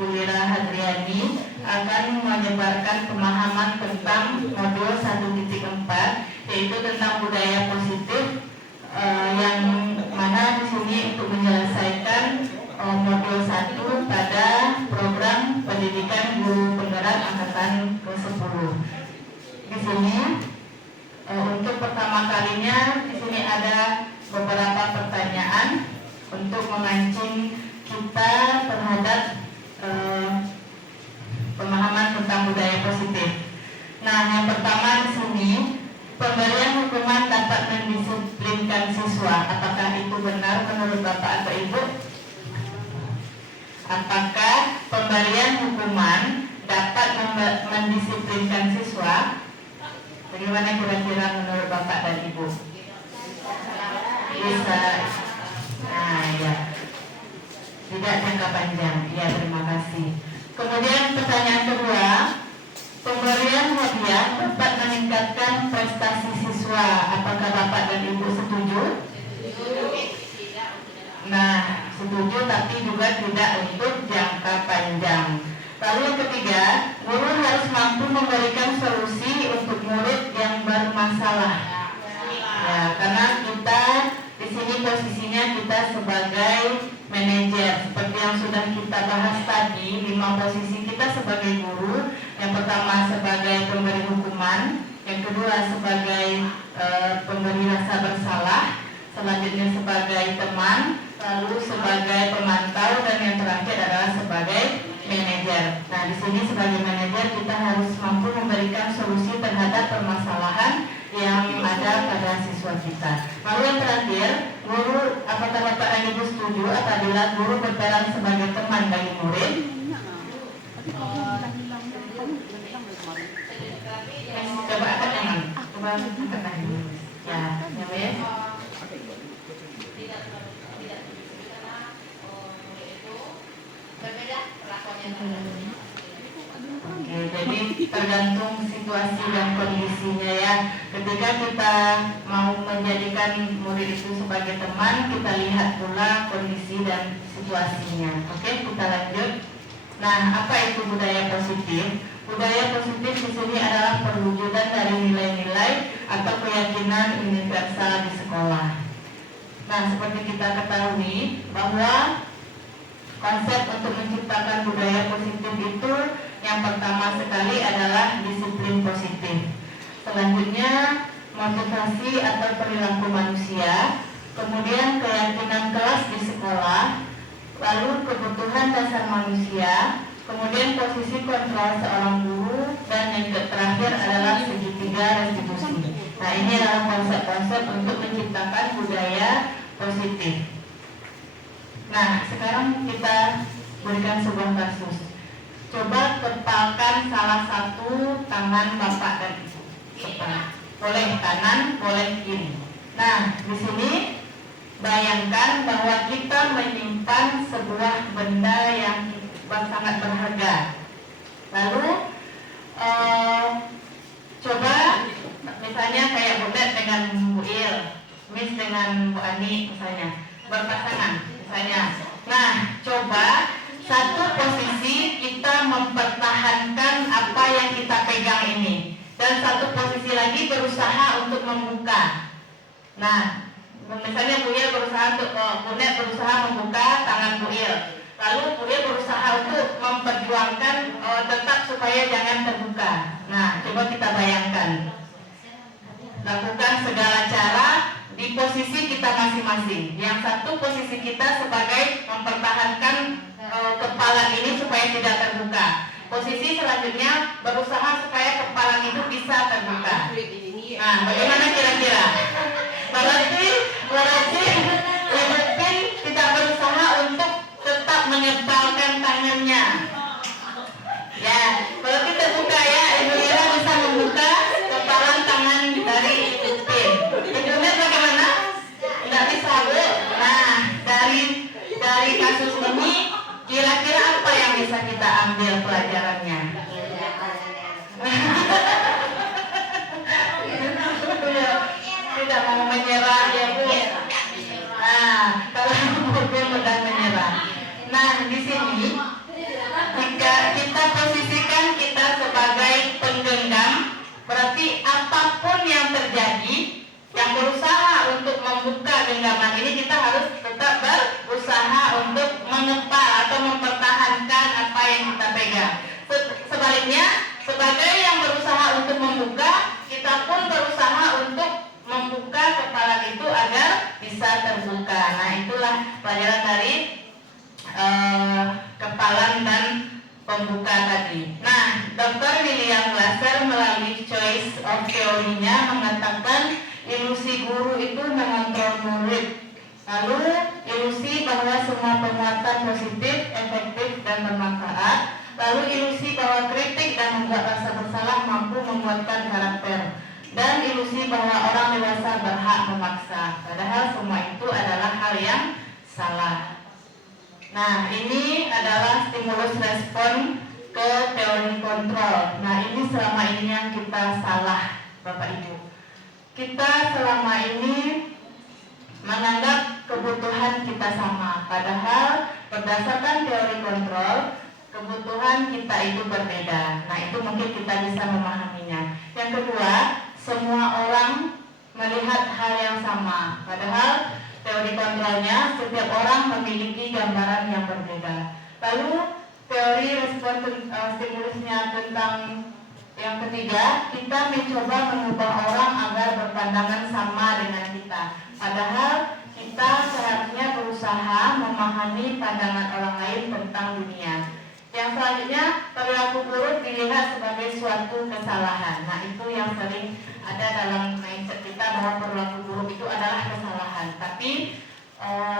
Ibu Lira Hadriani akan menyebarkan pemahaman tentang modul 1.4, yaitu tentang budaya positif, yang mana di sini untuk menyelesaikan modul 1 pada program pendidikan guru penggerak angkatan ke-10. Di sini untuk pertama kalinya di sini ada beberapa pertanyaan untuk memancing kita terhadap pemahaman tentang budaya positif. Nah, yang pertama di sini, pemberian hukuman dapat mendisiplinkan siswa. Apakah itu benar menurut Bapak atau Ibu? Apakah pemberian hukuman dapat mendisiplinkan siswa? Bagaimana kira-kira menurut Bapak dan Ibu? Bisa. Nah, ya. Tidak jangka panjang. Ya, terima kasih. Kemudian pertanyaan kedua, pemberian hadiah dapat meningkatkan prestasi siswa. Apakah Bapak dan Ibu setuju? Nah, setuju tapi juga tidak untuk jangka panjang. Lalu yang ketiga, guru harus mampu memberikan solusi untuk murid yang bermasalah. Ya, karena kita di sini posisinya kita sebagai manajer, seperti yang sudah kita bahas tadi, 5 posisi kita sebagai guru. Yang pertama sebagai pemberi hukuman, yang kedua sebagai pemberi rasa bersalah, selanjutnya sebagai teman, lalu sebagai pemantau, dan yang terakhir adalah sebagai manajer. Nah, di sini sebagai manajer kita harus mampu memberikan solusi terhadap permasalahan yang ada pada siswa kita. Lalu yang terakhir, guru, apakah Bapak dan Ibu setuju apabila guru berperan sebagai teman bagi murid? Coba angkat tangan. Coba angkat tangan. Ya, ya. Oke, jadi tergantung situasi dan kondisinya ya. Ketika kita mau menjadikan murid itu sebagai teman, kita lihat pula kondisi dan situasinya. Oke, kita lanjut. Nah, apa itu budaya positif? Budaya positif di sini adalah perwujudan dari nilai-nilai atau keyakinan universal di sekolah. Nah, seperti kita ketahui bahwa konsep untuk menciptakan budaya positif itu yang pertama sekali adalah disiplin positif. Selanjutnya motivasi atau perilaku manusia, kemudian keyakinan kelas di sekolah, lalu kebutuhan dasar manusia, kemudian posisi kontrol seorang guru, dan yang terakhir adalah segitiga restitusi. Nah, ini adalah konsep-konsep untuk menciptakan budaya positif. Nah, sekarang kita berikan sebuah kasus. Coba kepalkan salah satu tangan Bapak dan Ibu. Boleh kanan, boleh kiri. Nah, di sini bayangkan bahwa kita menyimpan sebuah benda yang sangat berharga. Lalu coba misalnya kayak Budet dengan Bu Il, Miss dengan Bu Ani misalnya, berpasangan misalnya. Nah, coba satu posisi kita mempertahankan apa yang kita pegang ini, dan satu posisi lagi berusaha untuk membuka. Nah, misalnya Bu Il berusaha untuk Budet berusaha membuka tangan Bu Il, lalu Bu Il berusaha untuk memperjuangkan tetap supaya jangan terbuka. Nah, coba kita bayangkan, lakukan segala cara di posisi kita masing-masing. Yang satu posisi kita sebagai mempertahankan kepala ini supaya tidak terbuka. Posisi selanjutnya berusaha supaya kepala itu bisa terbuka. Nah, bagaimana kira-kira? Berarti mungkin tidak berusaha untuk tetap menyebalkan tangannya. Ya, berarti terbuka ya. Ibu Ira bisa membuka kepala tangan dari Ibu Pin. Ibunya bagaimana? Tidak bisa, Bu. Nah, dari kasus ini kira-kira apa yang bisa kita ambil pelajarannya? Tidak mau menyerah ya, Bu. Nah, kalau mungkin mudah menyerah. Nah, di sini berusaha untuk membuka genggaman ini, kita harus tetap berusaha untuk mengepal atau mempertahankan apa yang kita pegang. Sebaliknya, sebagai yang berusaha untuk membuka, kita pun berusaha untuk membuka kepala itu agar bisa terbuka. Nah, itulah pelajaran dari kepalan dan pembuka tadi. Nah, Dr. William Glasser melalui choice of teorinya mengatakan ilusi guru itu mengontrol murid. Lalu ilusi bahwa semua penguatan positif, efektif, dan bermanfaat. Lalu ilusi bahwa kritik dan membuat rasa bersalah mampu menguatkan karakter. Dan ilusi bahwa orang dewasa berhak memaksa. Padahal semua itu adalah hal yang salah. Nah, ini adalah stimulus respon ke teori kontrol. Nah, ini selama ini yang kita salah, Bapak Ibu. Kita selama ini menganggap kebutuhan kita sama. Padahal berdasarkan teori kontrol, kebutuhan kita itu berbeda. Nah, itu mungkin kita bisa memahaminya. Yang kedua, semua orang melihat hal yang sama. Padahal teori kontrolnya, setiap orang memiliki gambaran yang berbeda. Lalu teori respon stimulusnya tentang yang ketiga, kita mencoba mengubah orang agar berpandangan sama dengan kita. Padahal kita seharusnya berusaha memahami pandangan orang lain tentang dunia. Yang selanjutnya, perilaku buruk dilihat sebagai suatu kesalahan. Nah, itu yang sering ada dalam mindset kita, bahwa perilaku buruk itu adalah kesalahan. Tapi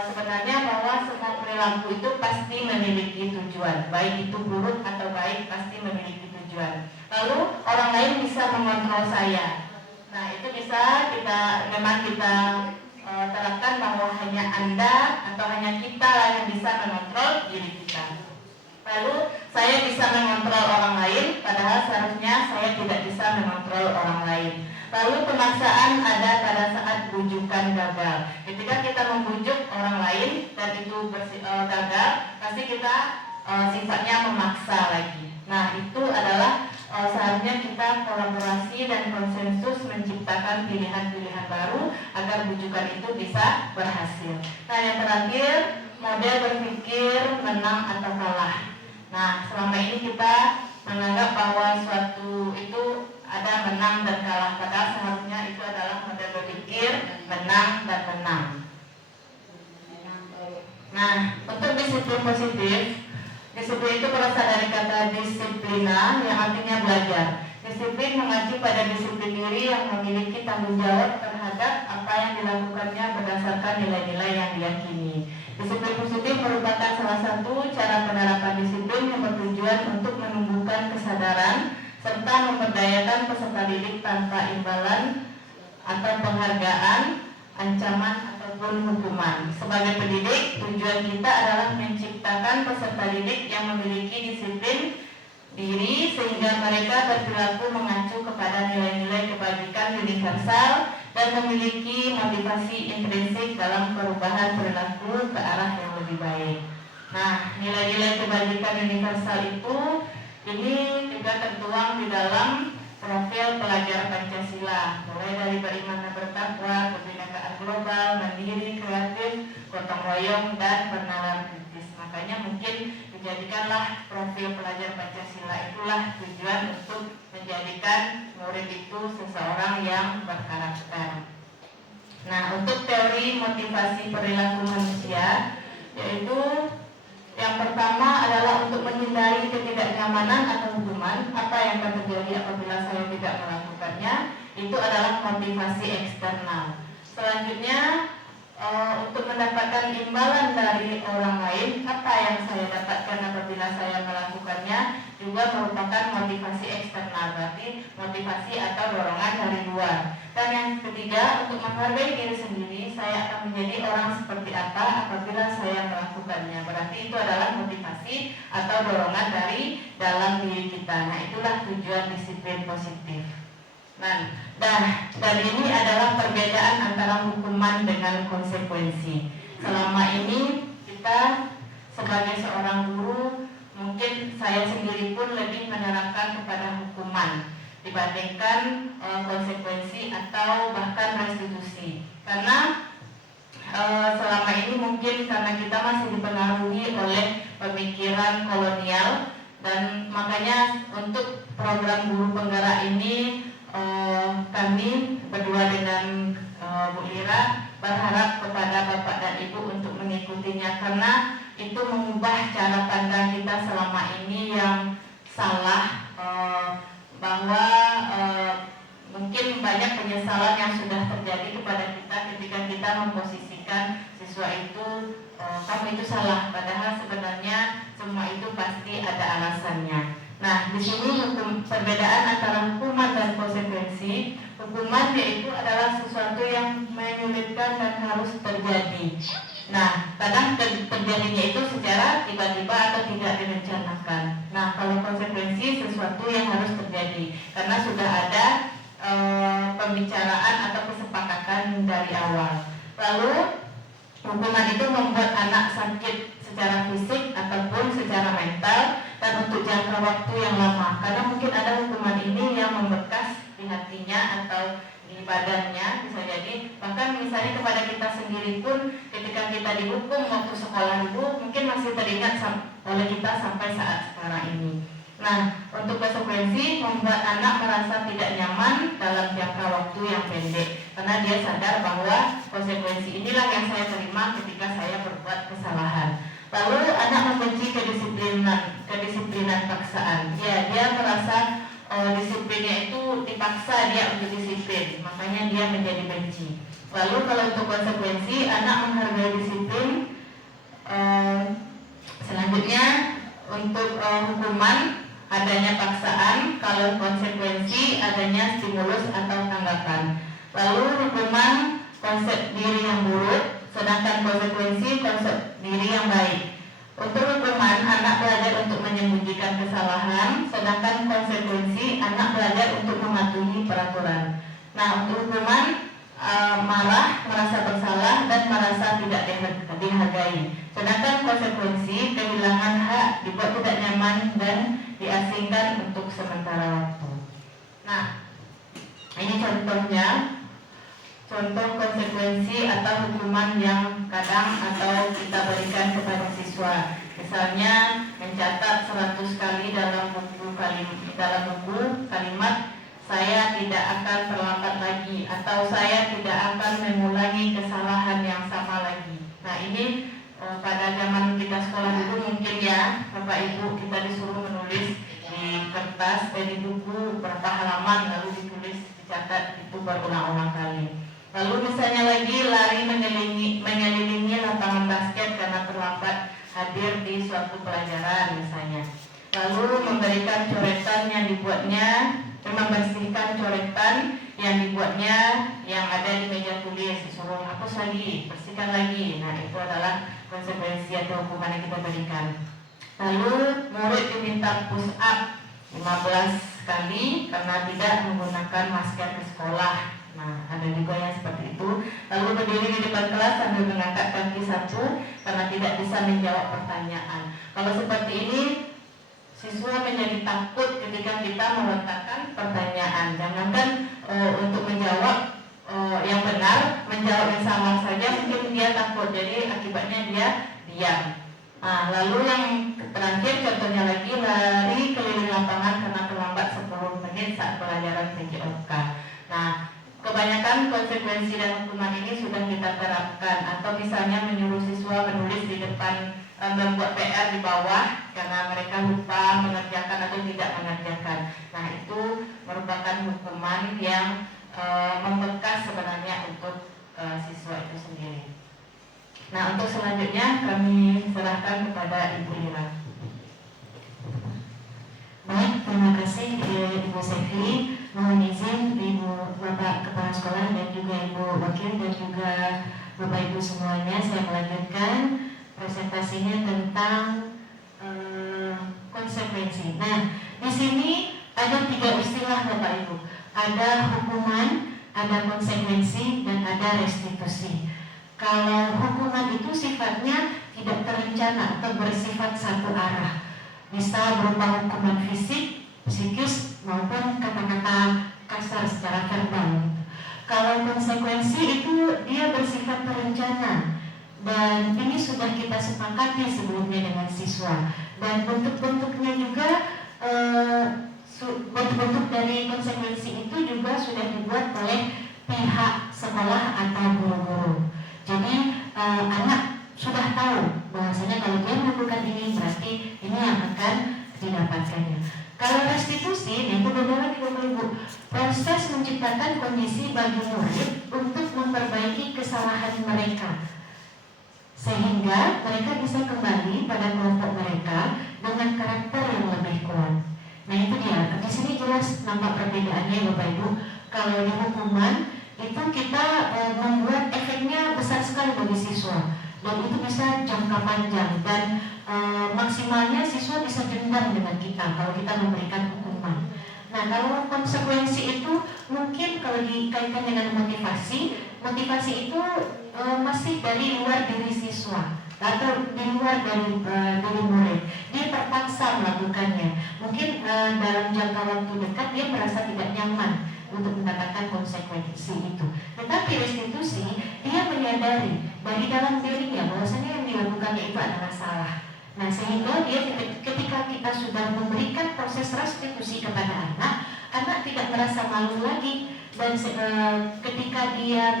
sebenarnya bahwa semua perilaku itu pasti memiliki tujuan, baik itu buruk atau baik pasti memiliki tujuan. Lalu orang lain bisa mengontrol saya. Nah, itu bisa kita terapkan bahwa hanya Anda atau hanya kita lah yang bisa mengontrol diri kita. Lalu saya bisa mengontrol orang lain, padahal seharusnya saya tidak bisa mengontrol orang lain. Lalu pemaksaan ada pada saat bujukan gagal. Ketika kita membujuk orang lain dan itu gagal, pasti kita sifatnya memaksa lagi. Nah, itu adalah seharusnya kita kolaborasi dan konsensus menciptakan pilihan-pilihan baru agar bujukan itu bisa berhasil. Nah, yang terakhir, model berpikir menang atau kalah. Nah, selama ini kita menganggap bahwa suatu itu ada menang dan kalah, padahal seharusnya itu adalah model berpikir menang dan menang. Nah, untuk disiplin positif, disiplin itu berasal dari kata disiplina yang artinya belajar. Disiplin mengacu pada disiplin diri yang memiliki tanggung jawab terhadap apa yang dilakukannya berdasarkan nilai-nilai yang diyakini. Disiplin positif merupakan salah satu cara penerapan disiplin yang bertujuan untuk menumbuhkan kesadaran serta memberdayakan peserta didik tanpa imbalan atau penghargaan, ancaman ataupun hukuman. Sebagai pendidik, tujuan kita adalah menciptakan peserta didik yang memiliki disiplin diri sehingga mereka berperilaku mengacu kepada nilai-nilai kebajikan universal dan memiliki motivasi intrinsik dalam perubahan perilaku ke arah yang lebih baik. Nah, nilai-nilai kebajikan universal itu ini juga tertuang di dalam profil pelajar Pancasila, mulai dari beriman dan bertakwa, kebinekaan global, mandiri, kreatif, gotong royong, dan bernalar kritis. Makanya mungkin dijadikanlah profil pelajar Pancasila itulah tujuan untuk menjadikan murid itu seseorang yang berkarakter. Nah, untuk teori motivasi perilaku manusia, yaitu yang pertama adalah untuk menghindari ketidaknyamanan atau hukuman. Apa yang akan terjadi apabila saya tidak melakukannya, itu adalah motivasi eksternal. Selanjutnya, untuk mendapatkan imbalan dari orang lain, apa yang saya dapatkan apabila saya melakukannya juga merupakan motivasi eksternal, berarti motivasi atau dorongan dari luar. Dan yang ketiga, untuk menghargai diri sendiri, saya akan menjadi orang seperti apa apabila saya melakukannya, berarti itu adalah motivasi atau dorongan dari dalam diri kita. Nah, itulah tujuan disiplin positif. Nah, dan ini adalah perbedaan antara hukuman dengan konsekuensi. Selama ini kita sebagai seorang guru, mungkin saya sendiri pun lebih menerapkan kepada hukuman. dibandingkan konsekuensi atau bahkan restitusi. Karena selama ini mungkin karena kita masih dipengaruhi oleh pemikiran kolonial, dan makanya untuk program guru penggerak ini kami berdua dengan Bu Lira berharap kepada Bapak dan Ibu untuk mengikutinya, karena itu mengubah cara pandang kita selama ini yang salah, bahwa mungkin banyak penyesalan yang sudah terjadi kepada kita ketika kita memposisikan siswa itu kamu itu salah, padahal sebenarnya semua itu pasti ada alasannya. Nah, di sini perbedaan antara hukuman dan konsekuensi. Hukuman yaitu adalah sesuatu yang menyulitkan dan harus terjadi. Nah, kadang terjadinya itu secara tiba-tiba atau tidak direncanakan. Nah, kalau konsekuensi sesuatu yang harus terjadi karena sudah ada pembicaraan atau kesepakatan dari awal. Lalu hukuman itu membuat anak sakit secara fisik ataupun secara mental dan untuk jangka waktu yang lama. Karena mungkin ada hukuman ini yang membekas di hatinya atau di badannya, bisa jadi bahkan misalnya kepada kita sendiri pun ketika kita dihukum waktu sekolah dulu mungkin masih teringat oleh kita sampai saat sekarang ini. Nah, untuk konsekuensi membuat anak merasa tidak nyaman dalam jangka waktu yang pendek karena dia sadar bahwa konsekuensi inilah yang saya terima ketika saya berbuat kesalahan. Lalu anak membenci kedisiplinan paksaan. Ya, dia merasa disiplinnya itu dipaksa dia untuk disiplin, makanya dia menjadi benci. Lalu kalau untuk konsekuensi, anak menghargai disiplin. Selanjutnya untuk hukuman adanya paksaan, kalau konsekuensi adanya stimulus atau tanggapan. Lalu hukuman konsep diri yang buruk, sedangkan konsekuensi konsep diri yang baik. Untuk hukuman, anak belajar untuk menyembunyikan kesalahan, sedangkan konsekuensi anak belajar untuk mematuhi peraturan. Nah, untuk hukuman marah, merasa bersalah, dan merasa tidak dihargai. Sedangkan konsekuensi kehilangan hak, dibuat tidak nyaman, dan diasingkan untuk sementara waktu. Nah, ini contohnya. Contoh konsekuensi atau hukuman yang kadang atau kita berikan kepada siswa. Misalnya mencatat 100 kali dalam buku kalimat saya tidak akan terlambat lagi atau saya tidak akan mengulangi kesalahan yang sama lagi. Nah, ini pada zaman kita sekolah dulu mungkin ya Bapak Ibu kita disuruh menulis di kertas, di buku berapa halaman lalu ditulis, dicatat itu berulang-ulang kali. Lalu misalnya lagi lari mengelilingi lapangan basket karena terlambat hadir di suatu pelajaran misalnya. Lalu memberikan coretan yang dibuatnya, membersihkan coretan yang dibuatnya yang ada di meja tulis, disuruh hapus lagi, bersihkan lagi. Nah, itu adalah konsekuensi atau hukuman yang kita berikan. Lalu murid diminta push up 15 kali karena tidak menggunakan masker ke sekolah. Nah, ada juga yang seperti itu. Lalu berdiri di depan kelas sambil mengangkat kaki satu karena tidak bisa menjawab pertanyaan. Kalau seperti ini, siswa menjadi takut ketika kita melontarkan pertanyaan. Jangankan untuk menjawab yang benar, menjawab yang salah saja mungkin dia takut. Jadi akibatnya dia diam. Nah, lalu yang terakhir contohnya lagi lari keliling lapangan karena terlambat 10 menit saat pelajaran PJOK. Nah, kebanyakan konsekuensi dan hukuman ini sudah kita terapkan, atau misalnya menyuruh siswa menulis di depan, membuat PR di bawah karena mereka lupa mengerjakan atau tidak mengerjakan. Nah, itu merupakan hukuman yang membekas sebenarnya untuk siswa itu sendiri. Nah, untuk selanjutnya kami serahkan kepada Ibu Lira. Baik, terima kasih Ibu Sevi. Mohon izin Ibu Bapak Kepala Sekolah dan juga Ibu Wakil dan juga Bapak Ibu semuanya, saya melanjutkan presentasinya tentang konsekuensi. Nah, di sini ada 3 istilah Bapak Ibu. Ada hukuman, ada konsekuensi, dan ada restitusi. Kalau hukuman itu sifatnya tidak terencana atau bersifat satu arah. Bisa berupa hukuman fisik, psikis, maupun kata-kata kasar secara verbal. Kalau konsekuensi itu dia bersifat terencana, dan ini sudah kita sepakati sebelumnya dengan siswa, dan bentuk-bentuknya juga bentuk-bentuk dari konsekuensi itu juga sudah dibuat oleh pihak sekolah atau guru-guru. Jadi anak sudah tahu bahwasanya kalau dia melakukan ini berarti ini yang akan didapatkannya. Kalau restitusi, itu berbeda lagi Bapak Ibu. Proses menciptakan kondisi bagi murid untuk memperbaiki kesalahan mereka, sehingga mereka bisa kembali pada kelompok mereka dengan karakter yang lebih kuat. Nah itu dia. Di sini jelas nampak perbedaannya Bapak Ibu. Kalau di hukuman itu kita membuat efeknya besar sekali bagi siswa, dan itu bisa jangka panjang, dan maksimalnya siswa bisa dendam dengan kita kalau kita memberikan hukuman. Nah kalau konsekuensi itu mungkin kalau dikaitkan dengan motivasi itu masih dari luar diri siswa atau di luar dari murid. Dia terpaksa melakukannya. Mungkin dalam jangka waktu dekat dia merasa tidak nyaman untuk mendapatkan konsekuensi itu. Tetapi restitusi, dia menyadari dari dalam dirinya bahwasanya yang dilakukannya itu adalah salah. Nah sehingga dia ketika kita sudah memberikan proses restitusi kepada anak tidak merasa malu lagi, dan ketika dia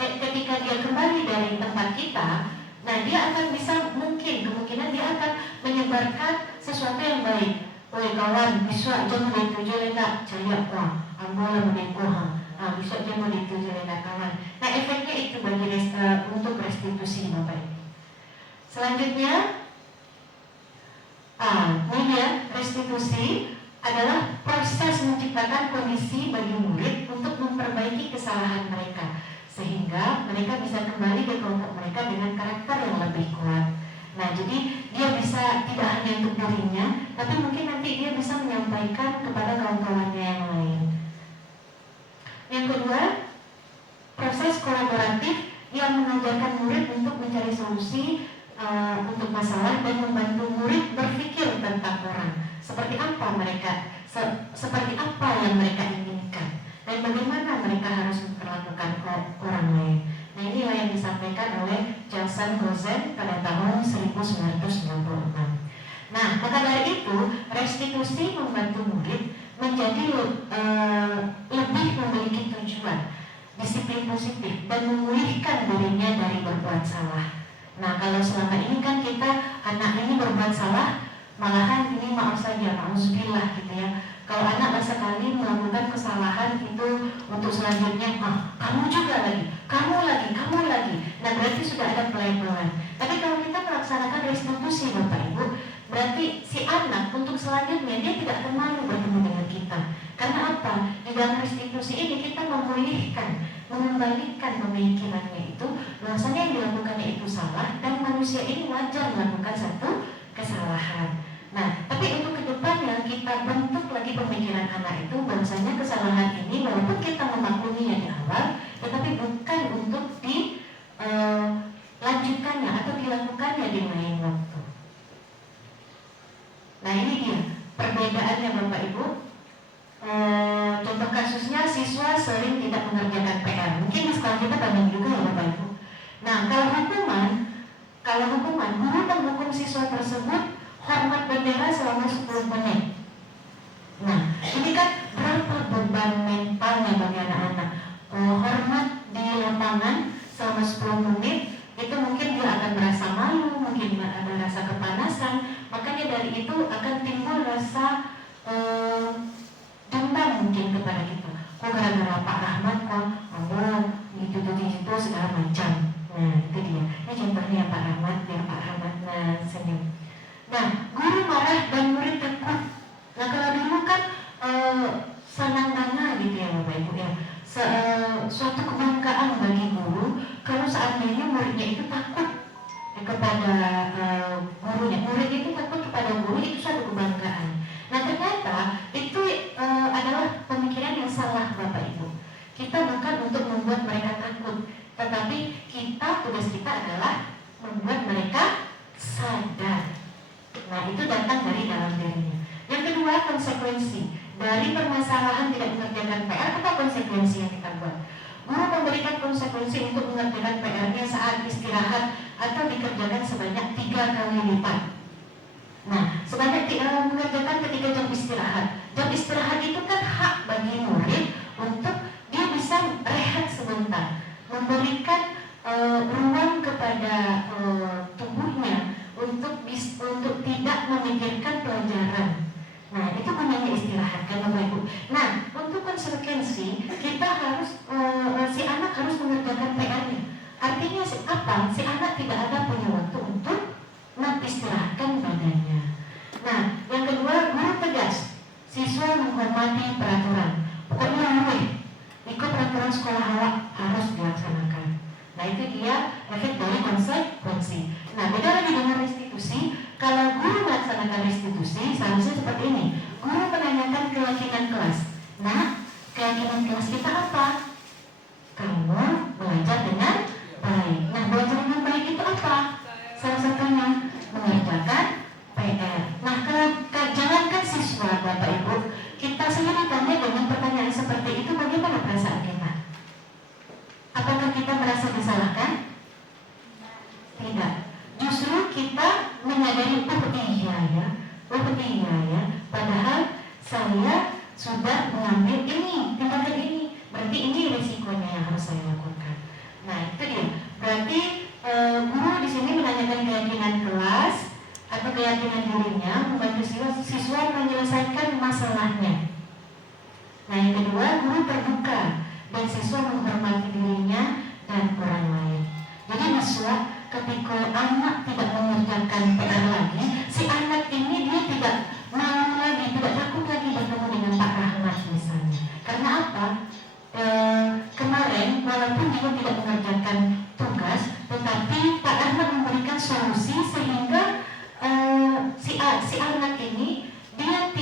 ketika dia kembali dari tempat kita, nah dia akan bisa kemungkinan dia akan menyebarkan sesuatu yang baik. Oleh kawan, besok jangan dituju lena caya wah, ambola menekuha. Nah besok jangan dituju lena kawan. Nah efeknya itu bagi untuk restitusi Bapak. Selanjutnya, ini dia restitusi adalah proses menciptakan kondisi bagi murid untuk memperbaiki kesalahan mereka, sehingga mereka bisa kembali ke kelompok mereka dengan karakter yang lebih kuat. Nah, jadi dia bisa tidak hanya untuk dirinya, tapi mungkin nanti dia bisa menyampaikan kepada kawan-kawannya yang lain. Yang kedua, proses kolaboratif yang mengajarkan murid untuk mencari solusi untuk masalah dan membantu murid berpikir tentang orang. Seperti apa seperti apa yang mereka inginkan, dan bagaimana mereka harus memperlakukan orang lain. Nah inilah yang disampaikan oleh Jason Gozen pada tahun 1996. Nah maka dari itu restitusi membantu murid menjadi lebih memiliki tujuan, disiplin positif, dan memulihkan dirinya dari berbuat salah. Nah kalau selama ini kan kita anak ini berbuat salah, malahan ini maaf saja, ma'uzubillah gitu ya. Kalau anak sekali melakukan kesalahan itu untuk selanjutnya, kamu juga lagi, kamu lagi. Nah berarti sudah ada pelabelan. Tapi kalau kita melaksanakan restitusi Bapak Ibu, berarti si anak untuk selanjutnya dia tidak akan malu bertemu dengan kita. Karena apa? Di dalam restitusi ini kita memulihkan, mengembalikan pemikirannya itu bahwasanya yang dilakukannya itu salah, dan manusia ini wajar melakukan satu kesalahan. Nah, tapi untuk kedepannya kita bentuk lagi pemikiran anak itu bahwasanya kesalahan ini walaupun kita memakluminya di awal, tetapi bukan untuk dilanjutkannya atau dilakukannya di lain waktu. Nah ini dia perbedaannya Bapak Ibu. Contoh kasusnya siswa sering tidak mengerjakan PR. Mungkin di sekolah kita banyak juga ya Bapak Ibu. Nah kalau hukuman guru menghukum siswa tersebut hormat bendera selama 10 menit. Nah, ini kan berapa beban mentalnya bagi anak-anak. Hormat di lapangan selama 10 menit, itu mungkin dia akan merasa malu, mungkin ada rasa kepanasan. Makanya dari itu akan timbul rasa dendam mungkin kepada kita. Kok gara-gara Pak Rahmat kok gitu segala macam. Nah, itu dia. Ini contohnya Pak Rahmat, biar Pak Rahmat senyum. Nah, guru marah dan murid takut. Nah, kalau dulu kan senang bangga gitu ya Bapak Ibu ya. Suatu kebanggaan bagi guru kalau seandainya muridnya itu takut kepada gurunya. Murid itu takut kepada guru, itu suatu kebanggaan. Nah, ternyata itu adalah pemikiran yang salah Bapak Ibu. Kita bukan untuk membuat mereka takut, tetapi tugas kita adalah membuat mereka sadar. Nah itu datang dari dalam dirinya. Yang kedua konsekuensi. Dari permasalahan tidak mengerjakan PR, apa konsekuensi yang kita buat? Guru memberikan konsekuensi untuk mengerjakan PR-nya saat istirahat atau dikerjakan sebanyak 3 kali lipat. Nah, sebanyak mengerjakan ketika jam istirahat. Jam istirahat itu kan hak bagi murid untuk dia bisa rehat sebentar, memberikan ruang kepada tubuhnya untuk tidak memikirkan pelajaran. Nah, itu gunanya istirahat kan Bapak Ibu. Nah, untuk konsekuensi kita harus si anak harus mengerjakan PR-nya. Artinya apa? Si anak tidak ada punya waktu untuk mengistirahatkan badannya. Nah, yang kedua, guru tegas. Siswa menghormati peraturan. Pokoknya ikut peraturan sekolah awak harus dilaksanakan. Nah, itu dia efek dari konsekuensi. Nah, beda lagi dengan restitusi. Kalau guru melaksanakan restitusi, seharusnya seperti ini. Guru menanyakan keyakinan kelas. Nah, keyakinan kelas kita apa? Kamu belajar dengan baik. Nah, belajar dengan baik itu apa? Salah satunya mengerjakan PR. Nah, jangankan siswa, Bapak Ibu, kita sendiri ditanya dengan pertanyaan seperti itu, bagaimana perasaan kita? Apakah kita merasa disalahkan? Tidak. Justru kita menyadari, iya ya, padahal saya sudah mengambil tindakan ini, berarti ini risikonya yang harus saya lakukan. Nah, itu dia. Berarti guru di sini menanyakan keyakinan kelas atau keyakinan dirinya, membantu siswa menyelesaikan masalahnya. Nah, yang kedua, guru terbuka dan siswa menghormati dirinya dan orang lain. Jadi ketika anak tidak mengerjakan PR lagi, si anak ini dia tidak mau lagi, tidak takut lagi bertemu dengan Pak Rahmat misalnya. Karena apa? Kemarin walaupun dia tidak mengerjakan tugas, tetapi Pak Rahmat memberikan solusi sehingga si anak ini dia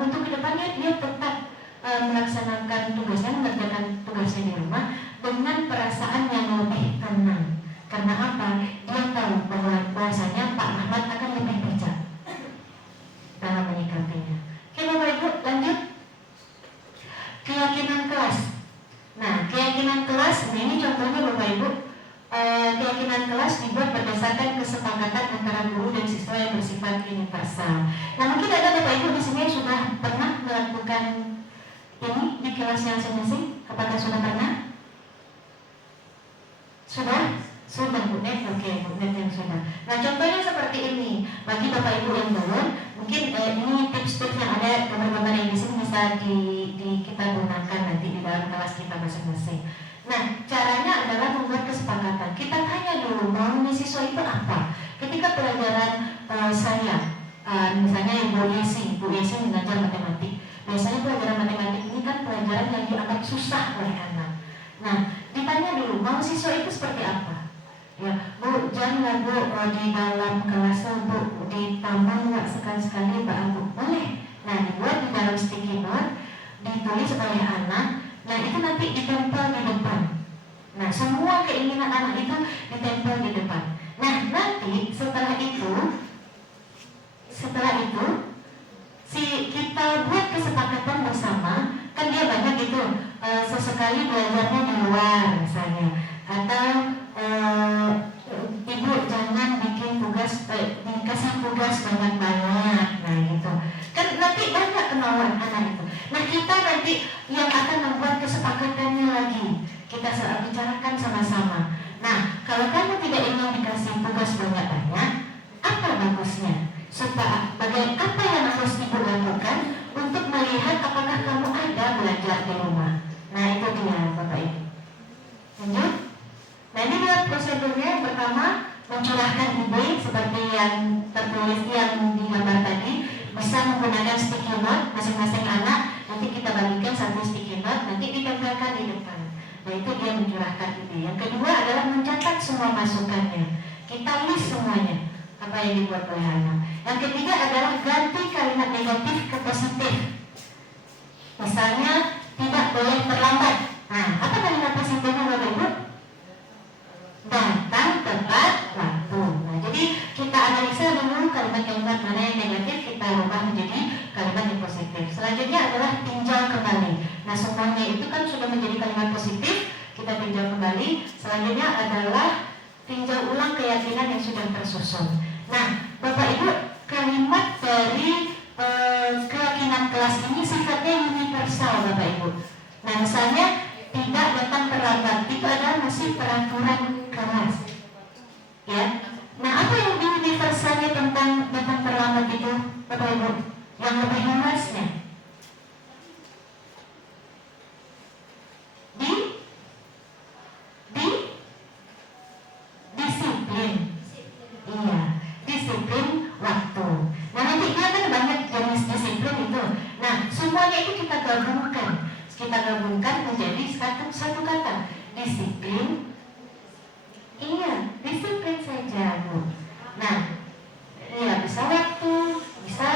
untuk kedepannya dia tetap melaksanakan tugasnya, mengerjakan tugasnya di rumah dengan perasaan yang lebih tenang. Karena apa? Dia tahu bahwasanya Pak Rahmat akan lebih bijak dalam menyikapinya. Oke Bapak Ibu, lanjut. Keyakinan kelas. Nah, keyakinan kelas, ini contohnya Bapak Ibu. Keyakinan kelas dibuat berdasarkan kesepakatan antara guru dan siswa yang bersifat universal. Nah, mungkin ada Bapak Ibu di sini yang sudah pernah melakukan ini di kelasnya masing-masing. Apakah sudah pernah? Sudah Bu Net, oke Bu Net yang sudah. Nah, contohnya seperti ini. Bagi Bapak Ibu yang belum, mungkin ini tips-tips yang ada gambar-gambar yang di sini bisa kita gunakan nanti di dalam kelas kita masing-masing. Nah, caranya adalah membuat kesepakatan. Kita tanya dulu maunya siswa itu apa. Ketika pelajaran misalnya Bu Yesi mengajar matematik. Biasanya pelajaran matematik ini kan pelajaran yang dianggap susah oleh anak. Nah, ditanya dulu mau siswa itu seperti apa. Ya, Bu, jangan Bu di dalam kelas Bu ditambah nggak sekali-sekali Bu, boleh. Nah, dibuat di dalam sticky note, ditulis oleh anak. Nah, itu nanti ditempel di depan. Nah, semua keinginan anak itu ditempel di depan. Nah, nanti setelah itu kita buat kesepakatan bersama. Kan dia banyak gitu, sesekali belajarnya di luar misalnya, atau ibu jangan bikin dikasih tugas banyak-banyak. Nah gitu kan nanti banyak kemauan anak itu. Nah, kita nanti yang akan membuat kesepakatannya lagi, kita bicarakan sama-sama. Nah, kalau kamu tidak ingin dikasih tugas banyak-banyak, apa bagusnya? Supaya apa yang harus ibu lakukan untuk melihat apakah kamu ada belajar di rumah. Nah, itu dia Bapak Ibu. Lanjut. Nah, ini adalah prosedurnya. Yang pertama, mencurahkan ide seperti yang tertulis yang di gambar tadi. Bisa menggunakan sticky note masing-masing anak. Nanti kita bagikan satu sticky note, nanti ditempelkan di depan. Nah, itu dia mencurahkan ide. Yang kedua adalah mencatat semua masukannya. Kita list semuanya apa yang dibuat oleh anak. Yang ketiga adalah ganti kalimat negatif ke positif. Misalnya tidak boleh terlambat. Nah, apa kalimat positifnya Bapak Ibu? Datang tepat waktu. Nah, jadi kita analisa dulu kalimat-kalimat mana yang negatif, kita rubah menjadi kalimat yang positif. Selanjutnya adalah tinjau ulang keyakinan yang sudah tersusun. Nah, Bapak Ibu, kalimat dari keyakinan kelas ini sifatnya universal, Bapak Ibu. Nah, misalnya tidak datang terlambat, itu adalah masih peraturan kelas, ya. Nah, apa yang lebih universalnya tentang datang terlambat itu, Bapak Ibu? Yang lebih luasnya di disiplin. Iya, disiplin waktu. Nah, nanti kan banyak jenis disiplin itu. Nah, semuanya itu kita gabungkan menjadi satu kata, disiplin. Iya, disiplin saja, Bu. Nah, iya, bisa waktu, bisa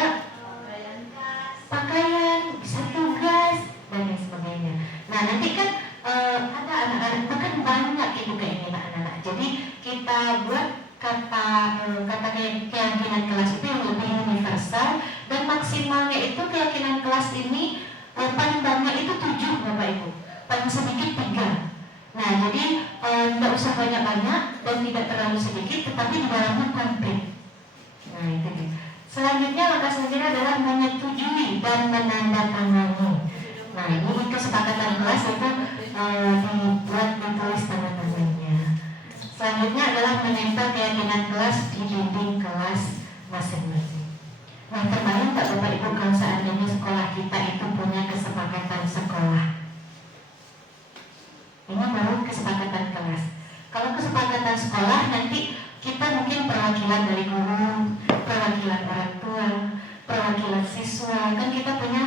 pakaian, bisa tugas, dan lain sebagainya. Nah, nanti kan ada anak-anak, bahkan banyak itu keinginan anak-anak. Jadi kita buat kata keyakinan kelas itu yang lebih universal, dan maksimalnya itu keyakinan kelas ini paling banyak itu 7, Bapak Ibu, paling sedikit 3. Nah, jadi tidak usah banyak-banyak dan tidak terlalu sedikit, tetapi di dalamnya komplit. Nah, itu dia. Selanjutnya langkah selanjutnya adalah menyetujui dan menandatangani. Nah, ini kesepakatan kelas itu dibuat ditulis tanda tangannya. Selanjutnya adalah menempel keyakinan kelas di dinding kelas masing-masing. Nah, terbayang tak Bapak Ibu kalau seandainya sekolah kita itu punya kesepakatan sekolah? Ini baru kesepakatan kelas. Kalau kesepakatan sekolah, nanti kita mungkin perwakilan dari guru, perwakilan orang tua, perwakilan siswa. Kan kita punya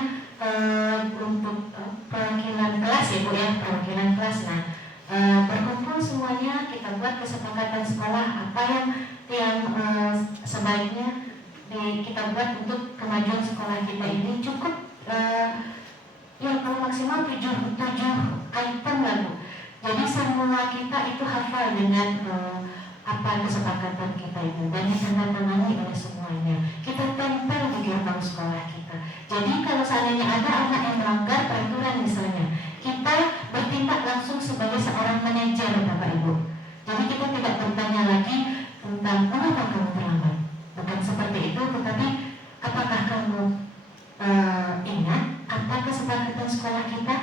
untuk perwakilan kelas ya Bu ya, perwakilan kelas. Nah, berkumpul semuanya, kita buat kesepakatan sekolah apa yang sebaiknya kita buat untuk kemajuan sekolah kita ini. Cukup ya kalau maksimal 7 item lah Bu. Jadi semua kita itu hafal dengan apa kesepakatan kita itu, dan ditandatangani oleh semuanya. Kita tempel di gerbang sekolah kita. Jadi kalau seandainya ada anak yang melanggar peraturan misalnya, kita bertindak langsung sebagai seorang manajer, Bapak Ibu. Jadi kita tidak bertanya lagi tentang mengapa kamu terlambat. Bukan seperti itu, tetapi apakah kamu ingat apa kesepakatan sekolah kita?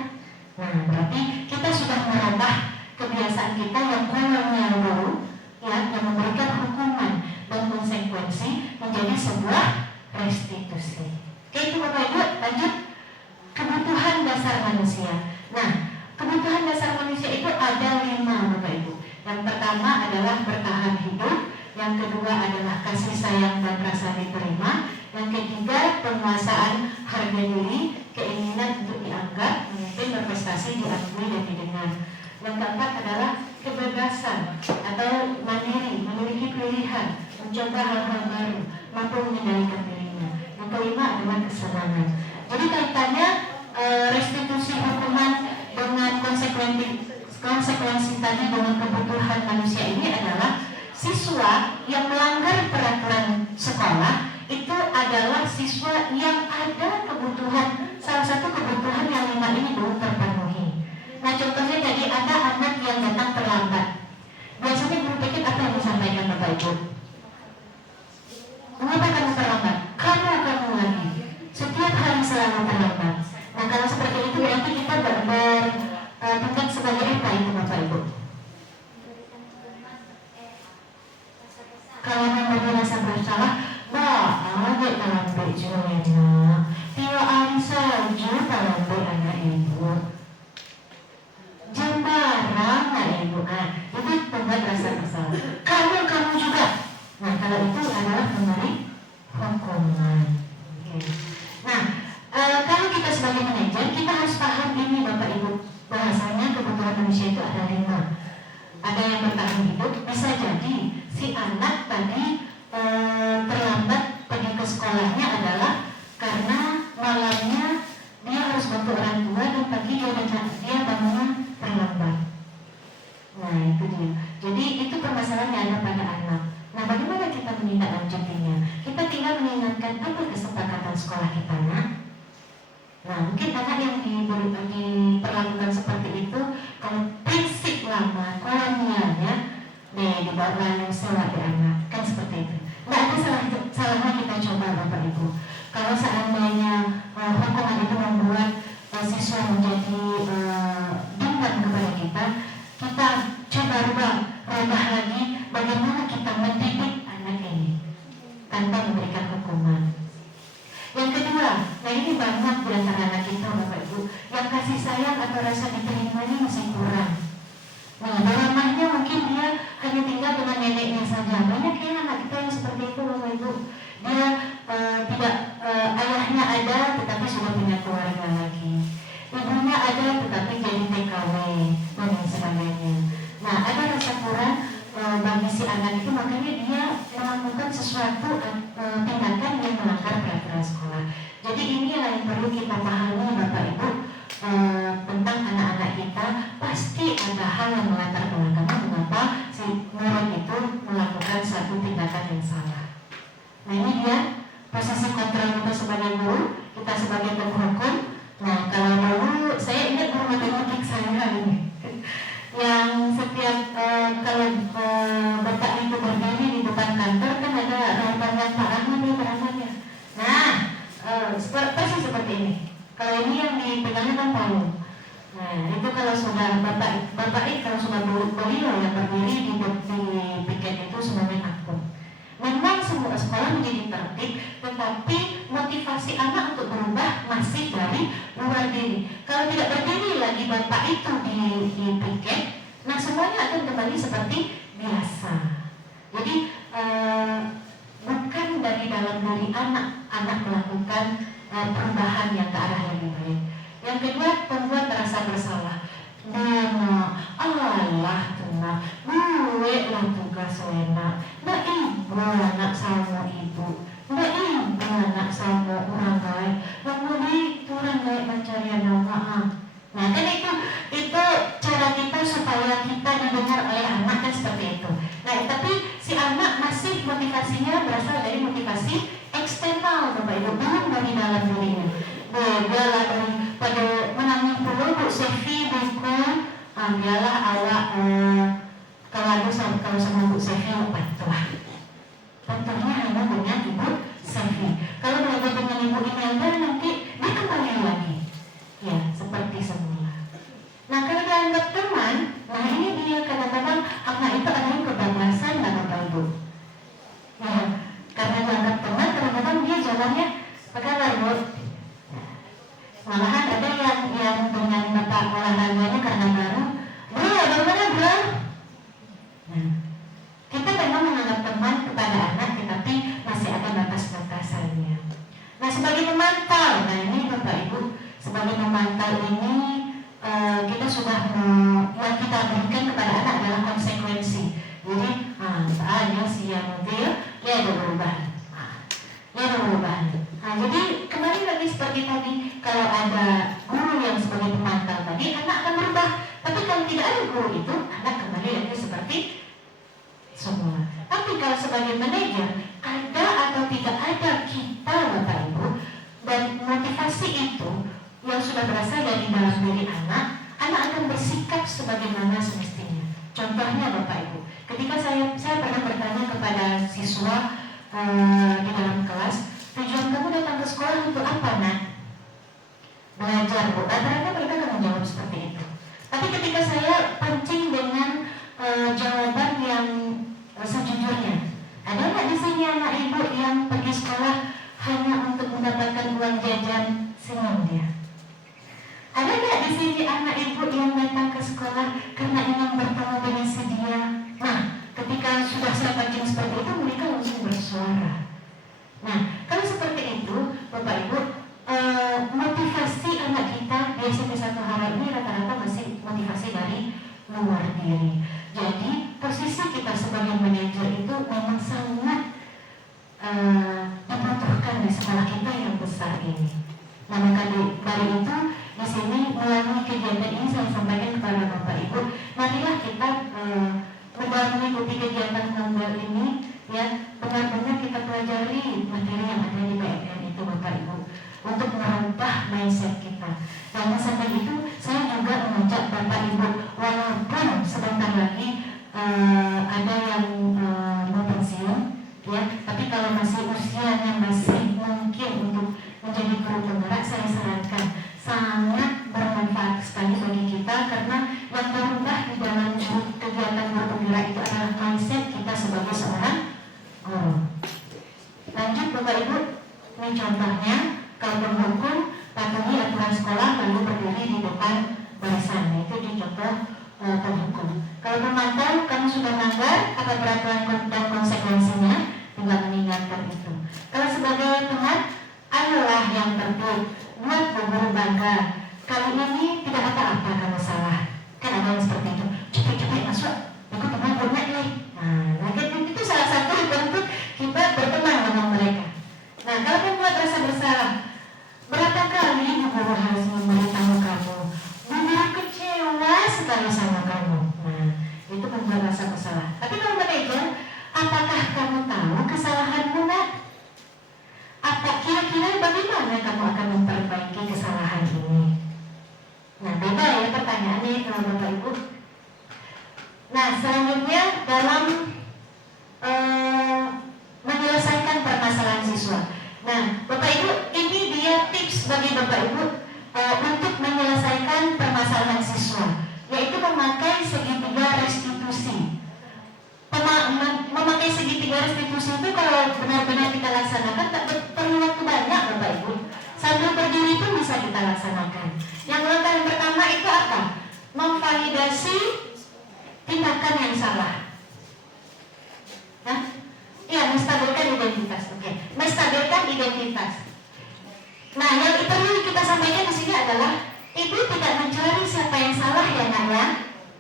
Nah, berarti kita sudah merubah kebiasaan kita yang kolonial dulu, ya, yang memberikan hukuman dan konsekuensi menjadi sebuah restitusi. Oke, itu Bapak Ibu, lanjut. Kebutuhan dasar manusia. Nah, kebutuhan dasar manusia itu ada 5, Bapak Ibu. Yang pertama adalah bertahan hidup, yang kedua adalah kasih sayang dan rasa diterima, yang ketiga penguasaan harga diri, keinginan untuk dianggap, memimpin, berprestasi, diakui dan didengar. Yang keempat adalah kebebasan atau mandiri, memiliki pilihan, mencoba hal-hal baru, mampu mengendalikan dirinya. Yang kelima adalah kesenangan. Jadi kaitannya restitusi hukuman dengan konsekuensi tadi dengan kebutuhan manusia ini adalah siswa yang melanggar peraturan sekolah itu adalah siswa yang ada kebutuhan, salah satu kebutuhan yang 5 ini belum terpenuhi. Nah, contohnya tadi ada anak yang datang terlambat. Biasanya guru pikir apa yang disampaikan Bapak Ibu? Mengapa kamu terlambat? Kamu lagi. Setiap hari selalu terlambat. Nah, kalau seperti itu berarti kita bertindak sebagai apa itu Bapak Ibu? Kalau memberi rasa bersalah, agak terlambat juga. Tiga hari saja terlambat anak ibu. Jembarang anak ibu. Nah, itu membuat rasa bersalah. Kamu juga. Nah, kalau itu adalah memberi hukuman. Nah, kalau kita sebagai manajer, kita harus paham ini Bapak Ibu, bahasanya kebutuhan manusia itu ada 5. Ada yang bertahan hidup, bisa jadi si anak tadi terlambat pergi ke sekolahnya adalah karena malamnya dia harus bantu orang tua dan pagi dia bangunnya terlambat. Nah, itu dia. Jadi itu permasalahan yang ada pada anak. Nah, bagaimana kita menindaklanjutinya? Kita tinggal mengingatkan apa kesepakatan sekolah kita, nak? Nah, mungkin anak yang diperlakukan seperti itu, kalau prinsip lama kolonialnya lalu sewa di anak, kan seperti itu. Nggak ada salahnya kita coba Bapak Ibu. Kalau seandainya hukuman itu membuat siswa menjadi dendam kepada kita coba rubah lagi bagaimana kita mendidik anak ini tanpa memberikan hukuman. Yang kedua, nah ini banyak di antara anak kita Bapak Ibu yang kasih sayang atau rasa diterimanya masih kurang. Nah, di rumahnya mungkin dia hanya tinggal dengan neneknya saja. Banyak ya anak kita yang seperti itu Bapak Ibu. Dia tidak ayahnya ada tetapi sudah punya keluarga lagi. Ibunya ada tetapi jadi TKW dan lain sebagainya. Nah, ada rasa kurang bagi si anak itu, makanya dia melakukan sesuatu tindakan yang melanggar peraturan sekolah. Jadi ini yang perlu kita pahami Bapak Ibu tentang anak-anak kita. Pasti ada hal yang melatar belakangnya mengapa si murid itu melakukan suatu tindakan yang salah. Nah ini dia posisi kontrol kita sebagai guru, kita sebagai penghukum. Nah kalau dulu saya ingat guru matematik saya ini yang setiap kalau bapak itu berdiri di depan kantor kan ada rautannya Pak Rahman ya. Nah persis seperti ini. Kalau ini yang dipegangnya kan palu. Nah itu kalau sudah bapak itu kalau sudah beliau yang berdiri di piket itu semuanya akun. Memang semua sekolah menjadi tertib, tetapi motivasi anak untuk berubah masih dari luar diri. Kalau tidak berdiri lagi bapak itu di piket, nah semuanya akan kembali seperti biasa. Jadi bukan dari dalam diri anak melakukan perubahan yang ke arah yang lebih baik. Yang kedua, membuat rasa bersalah. Allah tunah, gue lah tugas enak. Nggak ibu anak sama ibu, nggak ibu anak sama orang lain. Kemudian orang lain mencari nama. Nah kan itu cara kita supaya kita didengar oleh anak kan seperti itu. Nah tapi si anak masih motivasinya berasal dari motivasi eksternal Bapak Ibu, belum dari dalam dirinya. Dia lah pada menangis dulu Bu Sevi buku ambillah awak kalau sama Bu Sevi bantulah. Tentunya hanya dengan Ibu Sevi. Kalau belajar dengan Ibu Imelda nanti dia kembali lagi. Ya seperti semula. Nah kalau dianggap teman, nah ini dia kadang-kadang anak itu ada yang kebablasan dan Bapak Ibu. Ya karena dianggap teman kadang-kadang dia jalannya bagaimana Bu? Malahan ada yang dengan bapak olahraganya karena baru, bagaimana bro? Nah, kita memang menganggap teman kepada anak, tetapi masih ada batas-batasannya. Nah, sebagai pemantau, nah ini Bapak Ibu, sebagai pemantau ini kita sudah yang kita berikan kepada anak adalah konsekuensi. Jadi, soalnya si yang mobil, dia ada perubahan. Nah, jadi kembali lagi seperti tadi, kalau ada guru yang sebagai pemantau tadi, anak akan berubah. Tapi kalau tidak ada guru itu, anak kembali lagi seperti semula. Tapi kalau sebagai manajer, ada atau tidak ada kita Bapak Ibu, dan motivasi itu yang sudah berasal dari dalam diri anak akan bersikap sebagaimana semestinya. Contohnya Bapak Ibu, ketika saya pernah bertanya kepada siswa di dalam kelas, tujuan kamu datang ke sekolah untuk apa nak? Belajar Bu. Rata-rata mereka akan menjawab seperti itu. Tapi ketika saya pancing dengan jawaban yang sejujurnya, ada nggak di sini anak ibu yang pergi sekolah hanya untuk mendapatkan uang jajan? Senyum dia. Ada nggak di sini anak ibu yang datang ke sekolah karena ingin bertemu dengan si dia? Nah, ketika sudah saya pancing seperti itu, mereka langsung bersuara. Nah, kalau seperti itu, Bapak Ibu, motivasi anak kita di SMP 1 Hara ini rata-rata masih motivasi dari luar diri. Jadi, posisi kita sebagai manajer itu memang sangat dibutuhkan di sekolah kita yang besar ini. Nah, maka dari itu, di sini melalui kegiatan ini saya sampaikan kepada Bapak Ibu, marilah kita mengikuti kegiatan ngambel ini, ya benar-benar kita pelajari materi yang ada di PMN itu Bapak Ibu untuk merubah mindset kita. Dan sampai itu saya juga mengajak Bapak Ibu, walaupun sebentar lagi ada yang mindset kita sebagai seorang guru. Lanjut Bapak Ibu, ini contohnya, kalau berhukum patuhi aturan sekolah lalu berdiri di depan barisan, itu di contoh penghukum. Kalau memantau kamu sudah melanggar apa peraturan dan konsekuensinya, tinggal mengingatkan itu. Kalau sebagai teman, ayolah yang tertib, buat guru bangga. Kali ini tidak apa-apa kamu salah. Kan ada yang seperti itu. Cepet-cepet masuk, ikut teman bermain nih. Nah, itu salah satu bentuk kita berteman dengan mereka. Nah, kalau membuat rasa bersalah, berapa kali guru harus memberitahu kamu? Guru kecewa sekali sama kamu. Nah, itu membuat rasa bersalah. Tapi kalau manajer, apakah kamu tahu kesalahanmu, nak? Apa kira-kira bagaimana kamu akan memperbaiki kesalahan ini? Nah, beda ya pertanyaannya kalau Bapak Ibu. Nah, selanjutnya dalam menyelesaikan permasalahan siswa. Nah, Bapak Ibu, ini dia tips bagi Bapak Ibu untuk menyelesaikan permasalahan siswa, yaitu memakai segitiga restitusi. Memakai segitiga restitusi itu kalau benar-benar kita laksanakan tak perlu waktu banyak Bapak Ibu. Sambil berdiri pun bisa kita laksanakan. Yang langkah yang pertama itu apa? Memvalidasi tindakan yang salah. Nah, ya, menstabilkan identitas. Oke, menstabilkan identitas. Nah, yang perlu kita sampaikan di sini adalah ibu tidak mencari siapa yang salah ya nak ya.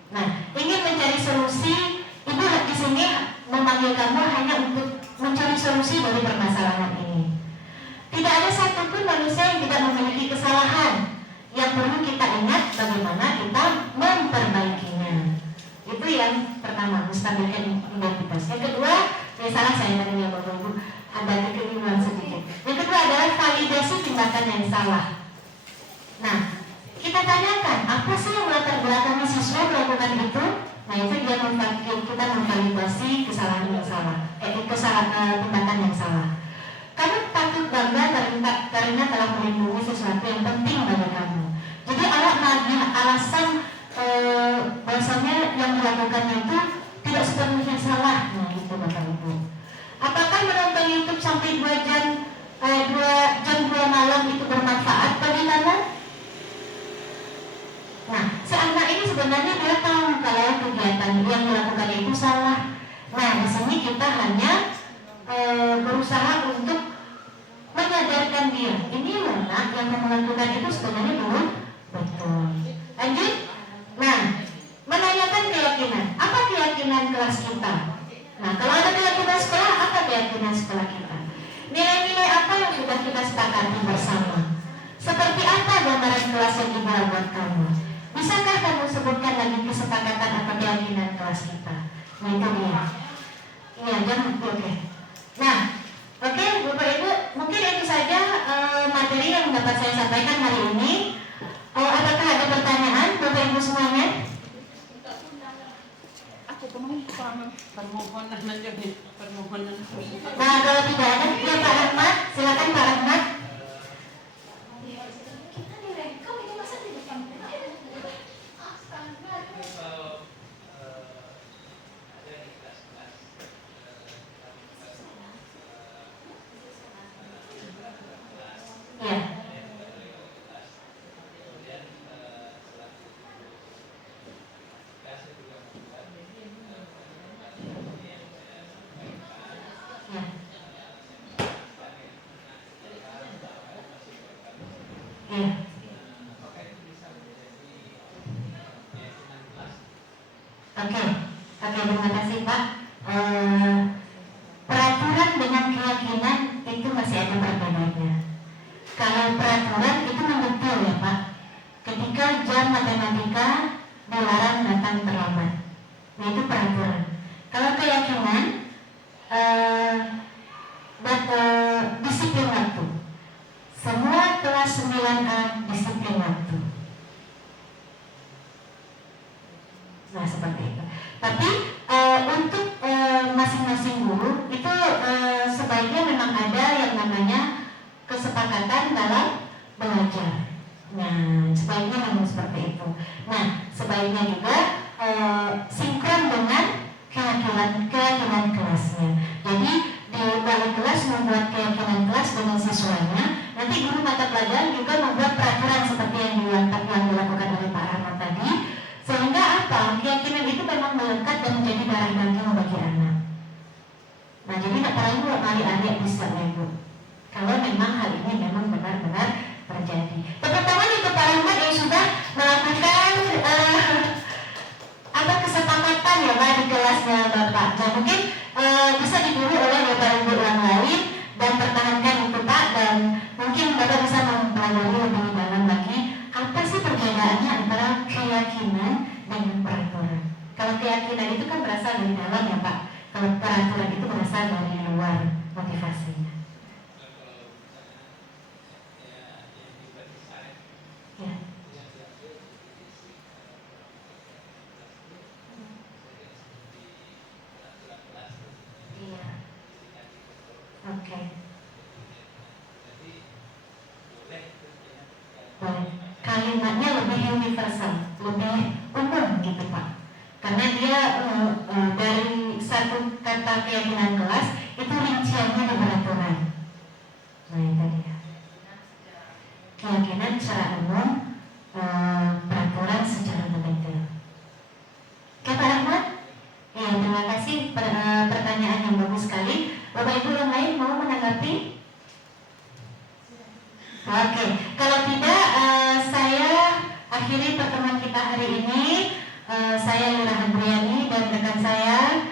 Nah, ingin mencari solusi. Ibu di sini memanggil kamu hanya untuk mencari solusi dari permasalahan ini. Tidak ada satupun manusia yang tidak memiliki kesalahan. Yang perlu kita ingat bagaimana kita memperbaikinya. Itu yang pertama, menstabilkan identitas. Yang kedua, salah saya tadi ya Bapak Ibu, ada kekeliruan sedikit. Yang kedua adalah validasi tindakan yang salah. Nah, kita tanyakan, apa sih yang melatar belakangi siswa melakukan itu? Nah, itu dia kita memvalidasi kesalahan yang salah, tindakan yang salah. Kamu patut bangga karena telah melindungi sesuatu yang penting bagi kamu. Jadi alasan bahasanya yang dilakukannya itu tidak sepenuhnya salah. Nah, gitu Bapak Ibu. Apakah menonton YouTube sampai 2 jam 2 malam itu bermanfaat bagi kamu? Nah, si anak ini sebenarnya dia tahu kalau kegiatan yang dilakukan itu salah. Nah, di sini kita hanya berusaha untuk menyadarkan dia. Ini loh nak, yang melakukan itu sebenarnya belum betul. Lanjut. Nah, menanyakan keyakinan. Apa keyakinan kelas kita? Nah, kalau ada keyakinan sekolah, apa keyakinan sekolah kita? Nilai-nilai apa yang sudah kita sepakati bersama? Seperti apa gambaran kelas yang dibawa buat kamu? Bisakah kamu sebutkan lagi kesepakatan atau keyakinan kelas kita? Nah, itu dia. Iya, jangan oke. Nah, oke, Bapak Ibu, mungkin itu saja materi yang dapat saya sampaikan hari ini. Apakah ada pertanyaan, Bapak Ibu semuanya? Aku permohonan aja nih, permohonan. Nah, kalau tidak ada, ya Pak Rahmat, silakan Pak Rahmat. Oke, terima kasih Pak. Peraturan dengan keyakinan itu masih ada perbedaannya. Kalau peraturan itu mendetail ya Pak. Ketika jam matematika dilarang datang terlambat, nah itu peraturan. Kalau keyakinan, disiplin waktu. Semua kelas 9A disiplin waktu. Nah seperti itu. Tapi untuk masing-masing guru itu sebaiknya memang ada yang namanya kesepakatan dalam belajar. Nah sebaiknya memang seperti itu. Nah sebaiknya juga sinkron dengan keyakinan keyakinan kelasnya. Jadi di balik kelas membuat keyakinan kelas dengan siswanya. Nanti guru mata pelajaran juga membuat peraturan seperti yang dilakukan oleh Pak Rahmat tadi, sehingga apa? Keyakinan itu memang melekat dan menjadi darah daging bagi anak. Nah, jadi tak perlu mari adik bisa ibu. Kalau memang hal ini memang benar-benar terjadi. Tepuk tangan untuk Pak Rahmat yang sudah melakukan kesepakatan ya Pak di kelasnya Bapak. Dan mungkin bisa diburu oleh Bapak Ibu yang lain dan pertahankan itu Pak, dan mungkin Bapak bisa mempelajari lebih dalam lagi apa sih perbedaannya antara keyakinan dengan peraturan. Kalau keyakinan itu kan berasal dari dalam ya Pak. Kalau peraturan itu berasal dari luar motivasinya. Ya. Iya. Oke. Boleh. Kalimatnya lebih universal, lebih umum gitu Pak. Karena dia dari satu kata keyakinan kelas itu rinciannya di peraturan. Nah itu dia. Keyakinan secara umum, peraturan secara mendetail. Oke Pak Rahmat? Ya, terima kasih pertanyaan yang bagus sekali. Bapak Ibu yang lain mau menanggapi? Oke, kalau tidak saya akhiri pertemuan kita hari ini. Saya Lura Handriani dan rekan saya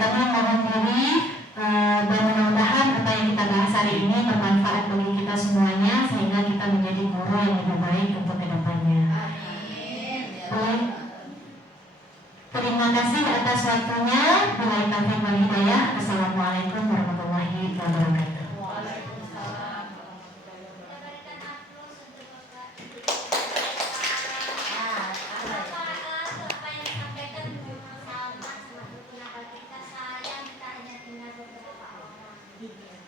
kami mohon diri dan mudah-mudahan apa yang kita bahas hari ini bermanfaat bagi kita semuanya sehingga kita menjadi guru yang lebih baik untuk kedepannya. Baik. Terima kasih atas waktunya. Billahi taufiq wal hidayah. Assalamualaikum warahmatullahi wabarakatuh. Iya.